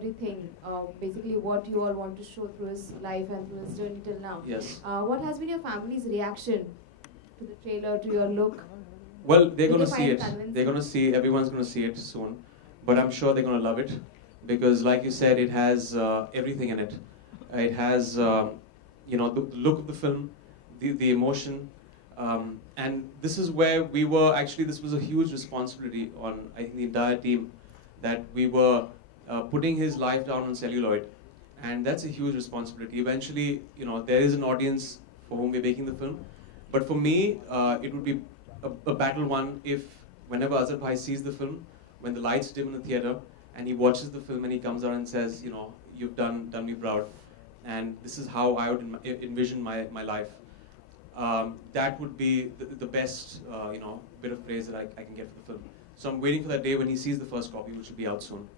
everything, basically what you all want to show through his life and through his journey till now. Yes. What has been your family's reaction to the trailer, to your look? Well, they're Did going you to see find it. convincing? They're going to see, everyone's going to see it soon. But I'm sure they're going to love it. Because like you said, it has everything in it. It has, you know, the look of the film, the emotion. And this is where we were, actually this was a huge responsibility on, I think, the entire team. That we were putting his life down on celluloid. And that's a huge responsibility. Eventually, you know, there is an audience for whom we're making the film. But for me, it would be a battle won if, whenever Azhar bhai sees the film, when the lights dim in the theater, and he watches the film and he comes out and says, you know, you've done me proud. And this is how I would envision my life. That would be the best, you know, bit of praise that I can get for the film. So I'm waiting for that day when he sees the first copy, which should be out soon.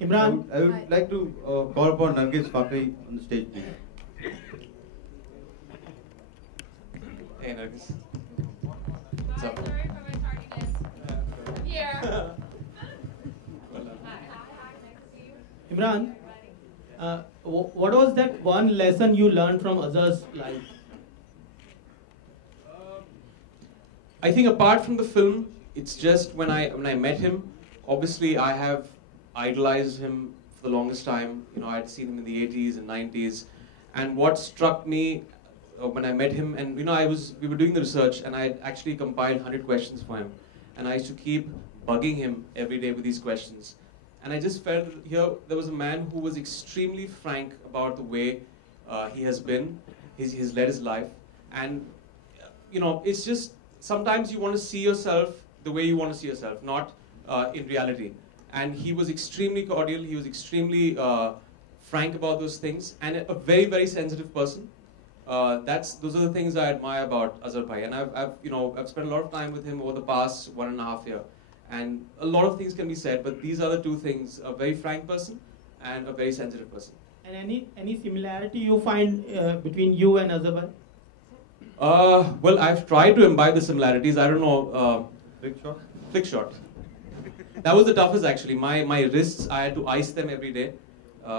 Emraan, I would like to call upon Nargis Fakri on the stage, please. Hey, Nargis. What's up? Sorry for my tardiness. I'm here. Emraan, what was that one lesson you learned from Azhar's life? I think apart from the film, it's just when I met him, obviously I have idolized him for the longest time. You know, I'd seen him in the 80s and 90s. And what struck me when I met him, and you know, we were doing the research and I had actually compiled 100 questions for him. And I used to keep bugging him every day with these questions. And I just felt here there was a man who was extremely frank about the way he has been, he's led his life. And you know, it's just, sometimes you want to see yourself the way you want to see yourself, not in reality. And he was extremely cordial, he was extremely frank about those things, and a very, very sensitive person. Those are the things I admire about Azhar bhai. And I've spent a lot of time with him over the past 1.5 years. And a lot of things can be said, but these are the two things: a very frank person and a very sensitive person. And any similarity you find between you and Azhar bhai? Well, I've tried to imbibe the similarities. I don't know. Flick shot? Flick shot. That was the toughest, actually. My wrists, I had to ice them every day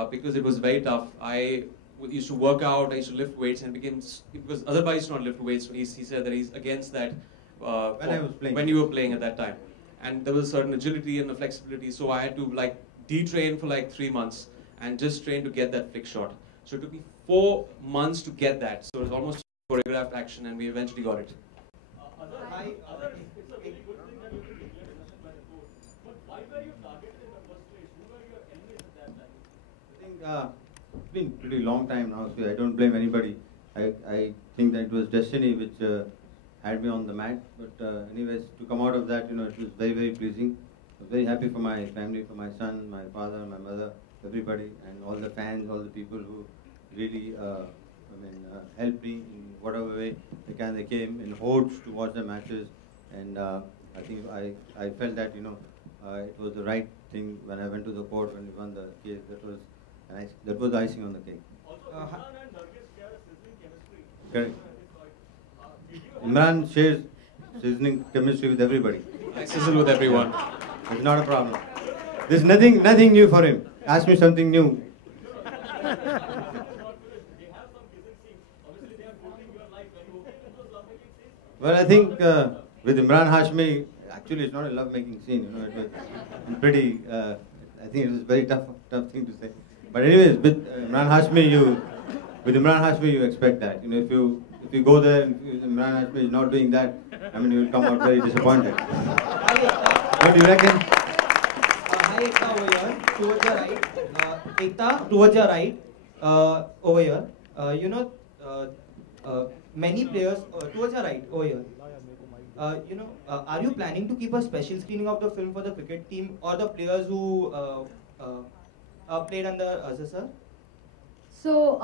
because it was very tough. I used to work out, I used to lift weights, and because Azhar bhai used to not lift weights. He said that he's against that when you were playing at that time. And there was a certain agility and a flexibility, so I had to like detrain for like 3 months and just train to get that flick shot. So it took me 4 months to get that. So it was almost choreographed action, and we eventually got it. It's a very good thing that you can declare innocent by the court. But why were you targeted in the first place? Who were your enemies at that time? I think it's been a pretty long time now, so I don't blame anybody. I think that it was destiny which had me on the mat. But anyways, to come out of that, you know, it was very, very pleasing. I was very happy for my family, for my son, my father, my mother, everybody, and all the fans, all the people who really helped me in whatever way they can. They came in hordes to watch the matches, and I think I felt that, you know, it was the right thing when I went to the court, when we won the case. That was the icing on the cake. Also, Emraan and Nargis share a sizzling chemistry. Correct. Emraan shares sizzling chemistry with everybody. I sizzle with everyone. It's not a problem. There's nothing new for him. Ask me something new. They have some kissing scenes. Obviously, they are quoting your life. When you open those lovemaking scenes. Well, I think with Emraan Haashmi, actually it's not a love-making scene. You know, it was pretty. I think it was a very tough thing to say. But anyways, with Emraan Haashmi, you expect that. You know, if you go there and Emraan Haashmi is not doing that, I mean, you will come out very disappointed. What do you reckon? Hi, Ekta over here, towards your right. Ekta, towards your right, over here. You know, many players, towards your right, over here. You know, are you planning to keep a special screening of the film for the cricket team or the players who played under Azhar sir? So,